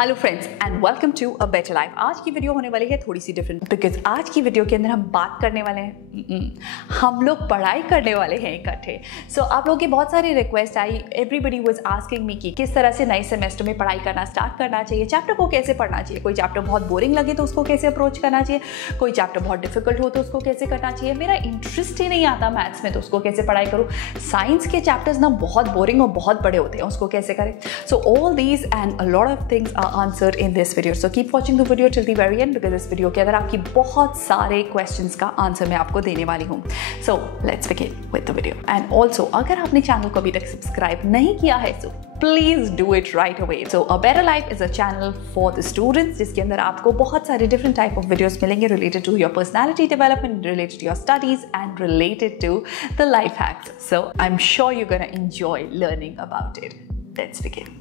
Hello friends and welcome to a better life. आज की video होने वाली है थोड़ी सी डिफरेंट, बिकॉज आज की वीडियो के अंदर हम बात करने वाले हैं, हम लोग पढ़ाई करने वाले हैं इकट्ठे। सो आप लोगों की बहुत सारी request I, everybody was asking me कि किस तरह से नए सेमेस्टर में पढ़ाई करना स्टार्ट करना चाहिए, चैप्टर को कैसे पढ़ना चाहिए, कोई चैप्टर बहुत बोरिंग लगे तो उसको कैसे अप्रोच करना चाहिए, कोई चैप्टर बहुत डिफिकल्ट हो तो उसको कैसे करना चाहिए, मेरा इंटरेस्ट ही नहीं आता मैथ्स में तो उसको कैसे पढ़ाई करूँ, साइंस के चैप्टर्स ना बहुत बोरिंग और बहुत बड़े होते हैं, उसको कैसे करें। So all these and a lot of things are answered in this video, so keep watching the video till the very end because इस वीडियो के अंदर आपकी बहुत सारे क्वेश्चंस का आंसर मैं आपको देने वाली हूँ। So let's begin with the video and also अगर आपने चैनल को अभी तक सब्सक्राइब नहीं किया है so please do it right away. So a better life is a channel for the students जिसके अंदर आपको बहुत सारे different type of videos मिलेंगे related to your personality development, related to your studies and related to the life hacks. So I'm sure you're gonna enjoy learning about it. Let's begin.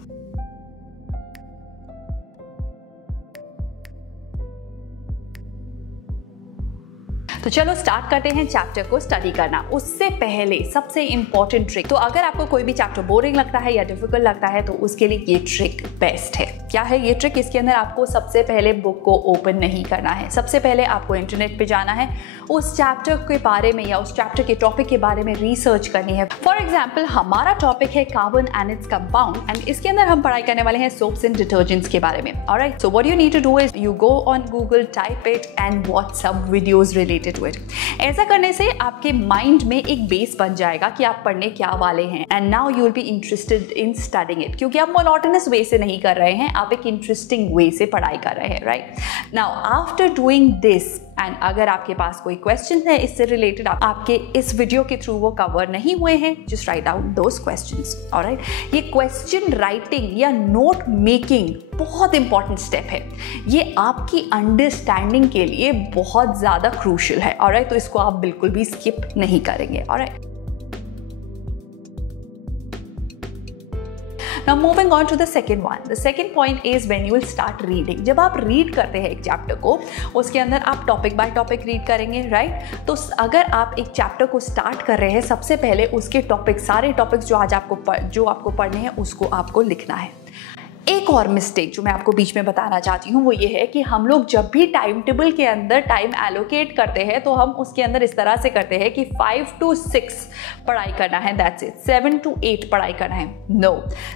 तो चलो start करते हैं chapter को study करना। उससे पहले सबसे इंपॉर्टेंट ट्रिक, तो अगर आपको कोई भी चैप्टर बोरिंग लगता है या डिफिकल्ट लगता है तो उसके लिए ये ट्रिक बेस्ट है। क्या है ये ट्रिक? इसके अंदर आपको सबसे पहले बुक को ओपन नहीं करना है, सबसे पहले आपको इंटरनेट पे जाना है, उस चैप्टर के बारे में या उस चैप्टर के टॉपिक के बारे में रिसर्च करनी है। फॉर एग्जाम्पल हमारा टॉपिक है carbon and its compound and इसके अंदर हम पढ़ाई करने वाले हैं सोप्स एंड डिटर्जेंट्स के बारे में। Alright, so what you need to do is you go on Google, type it and watch some videos related to it. ऐसा करने से आपके माइंड में एक बेस बन जाएगा कि आप पढ़ने क्या वाले हैं and now you will be interested in studying it, क्योंकि आप मोनोटोनस वे से नहीं कर रहे हैं, आप एक इंटरेस्टिंग वे से पढ़ाई कर रहे हैं। Right now after doing this and अगर आपके पास कोई क्वेश्चन है इससे रिलेटेड, आपके इस वीडियो के थ्रू वो कवर नहीं हुए हैं, just write down those questions. Alright, ये क्वेश्चन राइटिंग या नोट मेकिंग बहुत इंपॉर्टेंट स्टेप है, ये आपकी अंडरस्टैंडिंग के लिए बहुत ज़्यादा क्रूशियल है। ऑलराइट, तो इसको आप बिल्कुल भी स्किप नहीं करेंगे। Alright, Now moving on to the second one. The second point is when you will start reading. जब आप रीड करते हैं एक चैप्टर को, उसके अंदर आप टॉपिक बाय टॉपिक रीड करेंगे, राइट? तो अगर आप एक चैप्टर को स्टार्ट कर रहे हैं, सबसे पहले उसके टॉपिक, सारे टॉपिक्स जो आज आपको पढ़ने हैं उसको आपको लिखना है। एक और मिस्टेक जो मैं आपको बीच में बताना चाहती हूँ वो ये है कि हम लोग जब भी टाइम टेबल के अंदर टाइम एलोकेट करते हैं तो हम उसके अंदर इस तरह से करते हैं कि 5 to 6 पढ़ाई करना है, दैट्स इट, 7 to 8 पढ़ाई करना है। नो,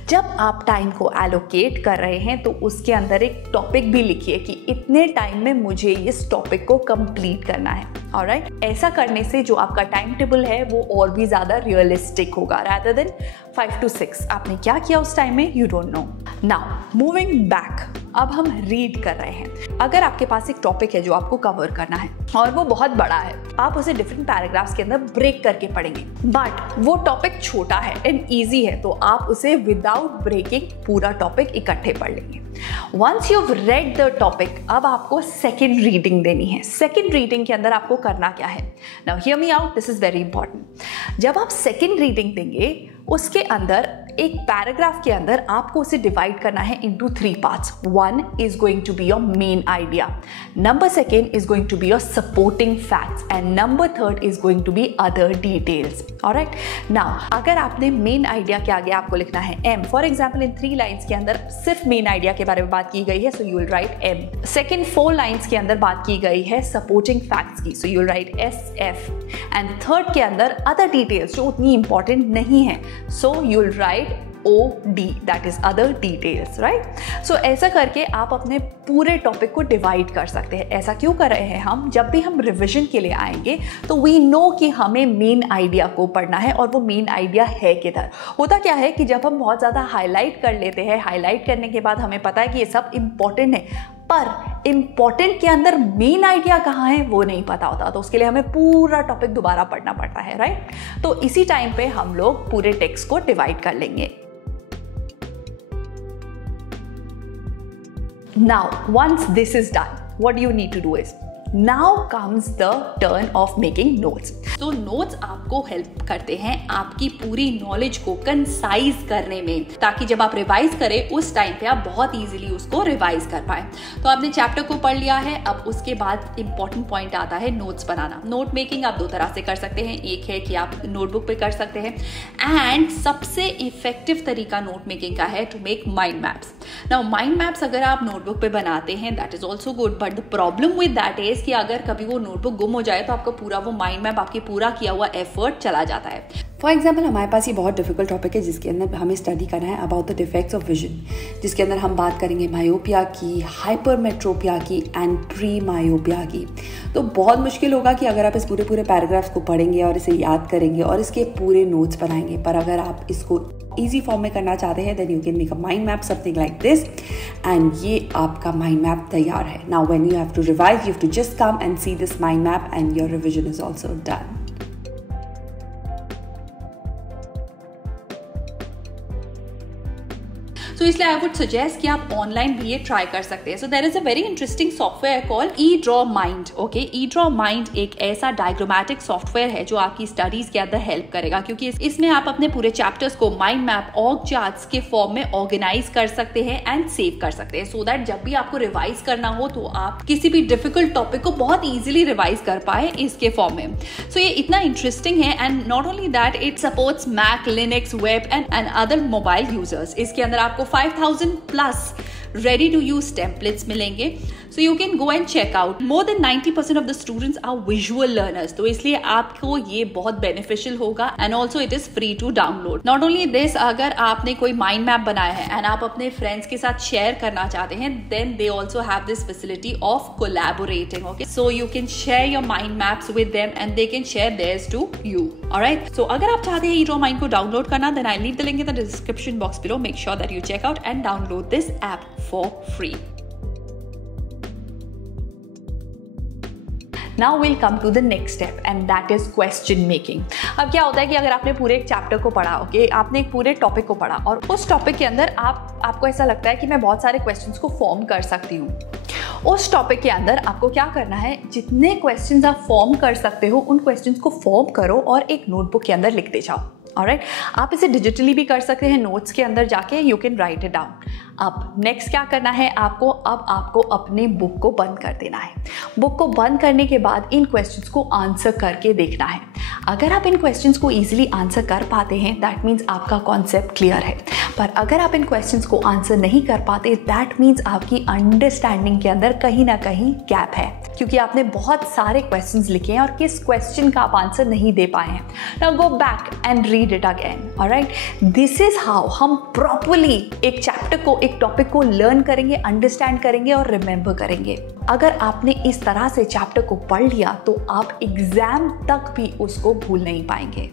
जब आप टाइम को एलोकेट कर रहे हैं तो उसके अंदर एक टॉपिक भी लिखिए कि इतने टाइम में मुझे इस टॉपिक को कंप्लीट करना है। ऑलराइट, ऐसा करने से जो आपका टाइम टेबल है वो और भी ज़्यादा रियलिस्टिक होगा रादर देन 5 to 6। आपने क्या किया उस टाइम में, you don't know. Now moving back, अब हम रीड कर रहे हैं। अगर आपके पास एक टॉपिक है जो आपको कवर करना है और वो बहुत बड़ा है, आप उसे डिफरेंट पैराग्राफ्स के अंदर ब्रेक करके पढ़ेंगे, बट वो टॉपिक छोटा है एंड ईजी है तो आप उसे विदाउट ब्रेकिंग पूरा टॉपिक इकट्ठे पढ़ लेंगे। Once you read the topic, अब आपको सेकेंड रीडिंग देनी है। सेकेंड रीडिंग के अंदर आपको करना क्या है? Now hear me out, this is very important. जब आप सेकेंड रीडिंग देंगे उसके अंदर एक पैराग्राफ के अंदर आपको उसे डिवाइड करना है into 3 parts. 1 is going to be your main idea, number 2 is going to be your supporting facts and number 3 is going to be other details. Alright, now अगर आपने मेन आइडिया के आगे आपको लिखना है M, for example in 3 lines के अंदर सिर्फ मेन आइडिया के बारे में बात की गई है, so you will write M। Second 4 lines के अंदर बात की गई है सपोर्टिंग फैक्ट्स की, so you will write SF and third के अंदर अदर डिटेल्स जो उतनी इंपॉर्टेंट नहीं है, so you will write OD, that is other details, right? So ऐसा करके आप अपने पूरे टॉपिक को डिवाइड कर सकते हैं। ऐसा क्यों कर रहे हैं हम? जब भी हम रिवीजन के लिए आएंगे तो वी नो कि हमें मेन आइडिया को पढ़ना है और वो मेन आइडिया है किधर। होता क्या है कि जब हम बहुत ज़्यादा हाईलाइट कर लेते हैं, हाईलाइट करने के बाद हमें पता है कि ये सब इम्पॉर्टेंट है, पर इम्पॉर्टेंट के अंदर मेन आइडिया कहाँ है वो नहीं पता होता, तो उसके लिए हमें पूरा टॉपिक दोबारा पढ़ना पड़ता है, राइट? तो इसी टाइम पे हम लोग पूरे टेक्स्ट को डिवाइड कर लेंगे। Now, once this is done, what you need to do is now comes the turn off making notes. तो नोट्स आपको हेल्प करते हैं आपकी पूरी नॉलेज को कंसाइज करने में, ताकि जब आप रिवाइज करें उस टाइम पे आप बहुत इजीली उसको रिवाइज कर पाए। तो आपने चैप्टर को पढ़ लिया है, अब उसके बाद इंपॉर्टेंट पॉइंट आता है नोट्स बनाना। नोट मेकिंग आप दो तरह से कर सकते हैं, एक है कि आप नोटबुक पे कर सकते हैं, एंड सबसे इफेक्टिव तरीका नोट मेकिंग का है to make mind maps. Now mind maps अगर आप नोटबुक पे बनाते हैं that is also good, but the problem with that is कि अगर कभी वो नोटबुक गुम हो जाए तो आपका पूरा वो माइंड मैप, आपकी पूरा किया हुआ एफर्ट चला जाता है। फॉर एग्जाम्पल हमारे पास ये बहुत डिफिकल्ट टॉपिक है जिसके अंदर हमें स्टडी करना है about the defects of vision, जिसके अंदर हम बात करेंगे मायोपिया की, हाइपरमेट्रोपिया की एंड प्री मायोपिया की। तो बहुत मुश्किल होगा कि अगर आप इस पूरे पैराग्राफ्स को पढ़ेंगे और इसे याद करेंगे और इसके पूरे नोट्स बनाएंगे, पर अगर आप इसको ईजी फॉर्म में करना चाहते हैं then you can make a mind map something like this, and ये आपका माइंड मैप तैयार है। Now when you have to revise you have to just come and see this mind map and your revision is also done. तो इसलिए I would suggest कि आप online भी ये ट्राई कर सकते हैं। So there is a very interesting software called eDrawMind। Okay, eDrawMind एक ऐसा डायग्रामेटिक सॉफ्टवेयर है जो आपकी स्टडीज के अंदर हेल्प करेगा, क्योंकि इसमें आप अपने पूरे चैप्टर्स को माइंड मैप ऑर्ग चार्ट्स के फॉर्म में ऑर्गेनाइज कर सकते हैं एंड सेव कर सकते हैं, सो दैट जब भी आपको रिवाइज करना हो तो आप किसी भी डिफिकल्ट टॉपिक को बहुत ईजिली रिवाइज कर पाए इसके फॉर्म में। सो ये इतना इंटरेस्टिंग है, and not only that it supports Mac, Linux, web and other mobile users. इसके अंदर आपको 5000 plus ready to use templates मिलेंगे, so you can go and check out. More than 90% of the students are visual learners, तो इसलिए आपको ये बहुत beneficial होगा, and also it is free to download. Not only this, अगर आपने कोई mind map बनाया है and आप अपने friends के साथ share करना चाहते हैं, then they also have this facility of collaborating. Okay, so you can share your mind maps with them and they can share theirs to you. Alright, so अगर आप चाहते हैं eDrawMind को download करना, then I'll leave the link in the description box below. Make sure that you check out and download this app for free. Now we'll come to the next step and that is question making. अब क्या होता है कि अगर आपने पूरे एक chapter को पढ़ा, ओके, आपने एक पूरे टॉपिक को पढ़ा और उस टॉपिक के अंदर आपको ऐसा लगता है कि मैं बहुत सारे क्वेश्चंस को फॉर्म कर सकती हूँ। उस टॉपिक के अंदर आपको क्या करना है, जितने क्वेश्चंस आप फॉर्म कर सकते हो उन क्वेश्चंस को फॉर्म करो और एक नोटबुक के अंदर लिखते जाओ। ऑलराइट, आप इसे डिजिटली भी कर सकते हैं, नोट्स के अंदर जाके you can write it down. अब नेक्स्ट क्या करना है आपको, अब आपको अपनी बुक को बंद कर देना है। बुक को बंद करने के बाद इन क्वेश्चंस को आंसर करके देखना है। अगर आप इन क्वेश्चंस को इजीली आंसर कर पाते हैं दैट मीन्स आपका कॉन्सेप्ट क्लियर है, पर अगर आप इन क्वेश्चंस को आंसर नहीं कर पाते दैट मीन्स आपकी अंडरस्टैंडिंग के अंदर कहीं ना कहीं गैप है, क्योंकि आपने बहुत सारे क्वेश्चंस लिखे हैं और किस क्वेश्चन का आप आंसर नहीं दे पाए हैं। Now go back and read it again. Alright, this is how हम प्रॉपर्ली एक चैप्टर को, एक टॉपिक को लर्न करेंगे, अंडरस्टैंड करेंगे और रिमेंबर करेंगे। अगर आपने इस तरह से चैप्टर को पढ़ लिया तो आप एग्जाम तक भी उसको भूल नहीं पाएंगे।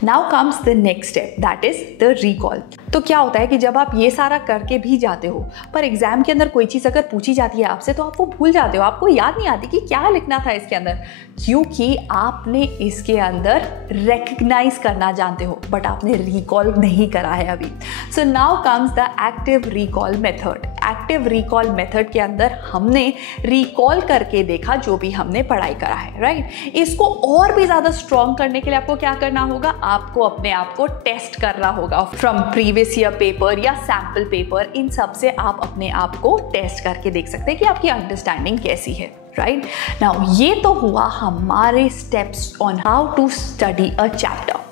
Now comes the next step, that is the recall. तो क्या होता है कि जब आप ये सारा करके भी जाते हो पर एग्जाम के अंदर कोई चीज़ अगर पूछी जाती है आपसे तो आप वो भूल जाते हो, आपको याद नहीं आती कि क्या लिखना था इसके अंदर, क्योंकि आपने इसके अंदर रिकग्नाइज करना जानते हो बट आपने रिकॉल नहीं करा है अभी। So now comes the active recall method. Active recall method के अंदर हमने रिकॉल करके देखा जो भी हमने पढ़ाई करा है, राइट। इसको और भी ज़्यादा स्ट्रॉन्ग करने के लिए आपको क्या करना होगा, आपको अपने आप को टेस्ट करना होगा फ्रॉम प्रीवियस ईयर पेपर या सैम्पल पेपर। इन सब से आप अपने आप को टेस्ट करके देख सकते हैं कि आपकी अंडरस्टैंडिंग कैसी है, राइट। नाउ ये तो हुआ हमारे steps on how to study a chapter.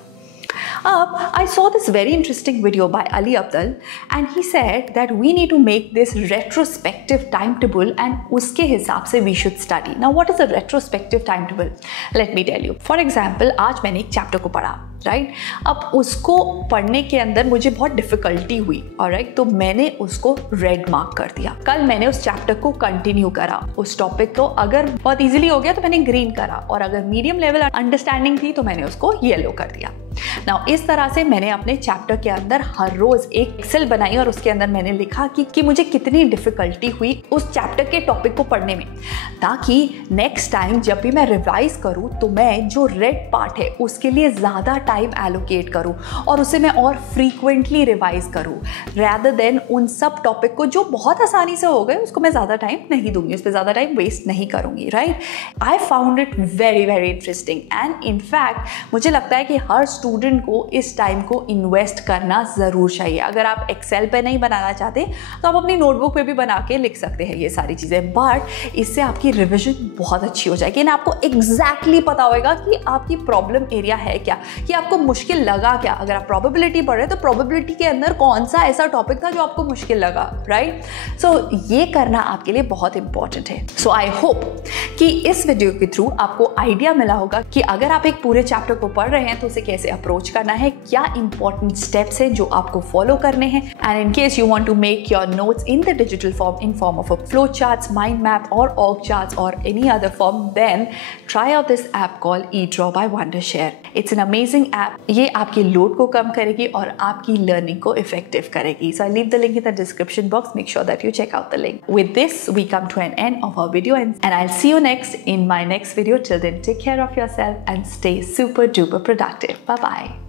I saw this very interesting video by Ali Abdal and he said that we need to make this retrospective timetable and उसके हिसाब से we should study. Now what is a retrospective timetable? Let me tell you. For example, आज मैंने एक chapter को पढ़ा, right. अब उसको पढ़ने के अंदर मुझे बहुत डिफिकल्टी हुई, ऑलराइट, तो मैंने उसको रेड मार्क कर दिया। कल मैंने उस चैप्टर को कंटिन्यू करा, उस टॉपिक को अगर बहुत इजीली हो गया तो मैंने ग्रीन करा और अगर मीडियम लेवल अंडरस्टैंडिंग थी तो मैंने उसको येलो कर दिया। नाउ इस तरह से मैंने अपने चैप्टर के अंदर हर रोज एक एक्सेल बनाई और उसके अंदर मैंने लिखा कि मुझे कितनी डिफिकल्टी हुई उस चैप्टर के टॉपिक को पढ़ने में, ताकि नेक्स्ट टाइम जब भी मैं रिवाइज करूं तो मैं जो रेड पार्ट है उसके लिए ज़्यादा टाइम एलोकेट करूँ और उसे मैं और फ्रीक्वेंटली रिवाइज करूँ, रैदर देन उन सब टॉपिक को जो बहुत आसानी से हो गए उसको मैं ज़्यादा टाइम नहीं दूंगी, उस पर ज़्यादा टाइम वेस्ट नहीं करूँगी, right. I found it very very interesting and in fact मुझे लगता है कि हर स्टूडेंट को इस टाइम को इन्वेस्ट करना ज़रूर चाहिए। अगर आप एक्सेल पे नहीं बनाना चाहते तो आप अपनी नोटबुक पे भी बना के लिख सकते हैं ये सारी चीज़ें, बट इससे आपकी रिविजन बहुत अच्छी हो जाएगी एंड आपको एग्जैक्टली पता होगा कि आपकी प्रॉब्लम एरिया है क्या, कि आपको मुश्किल लगा क्या। अगर आप प्रोबेबिलिटी पढ़ रहे हैं तो प्रोबेबिलिटी के अंदर कौन सा ऐसा टॉपिक था जो आपको मुश्किल लगा, राइट। सो ये करना आपके लिए बहुत इंपॉर्टेंट है। सो आई होप कि इस वीडियो के थ्रू आपको आइडिया मिला होगा कि अगर आप एक पूरे चैप्टर को पढ़ रहे हैं तो उसे कैसे अप्रोच करना है, क्या इंपॉर्टेंट स्टेप्स हैं जो आपको फॉलो करने हैं। And in case you want to make your notes in the digital form in form of a flow charts, mind map और ऑर्ग चार्ट्स और any other form, then try out this app called eDraw by Wondershare. It's an amazing app. ये आपके load को कम करेगी और आपकी learning को effective करेगी. So I'll leave the link in the description box. Make sure that you check out the link. With this, we come to an end of our video and I'll see you next in my next video. Till then, take care of yourself and stay super duper productive. Bye bye.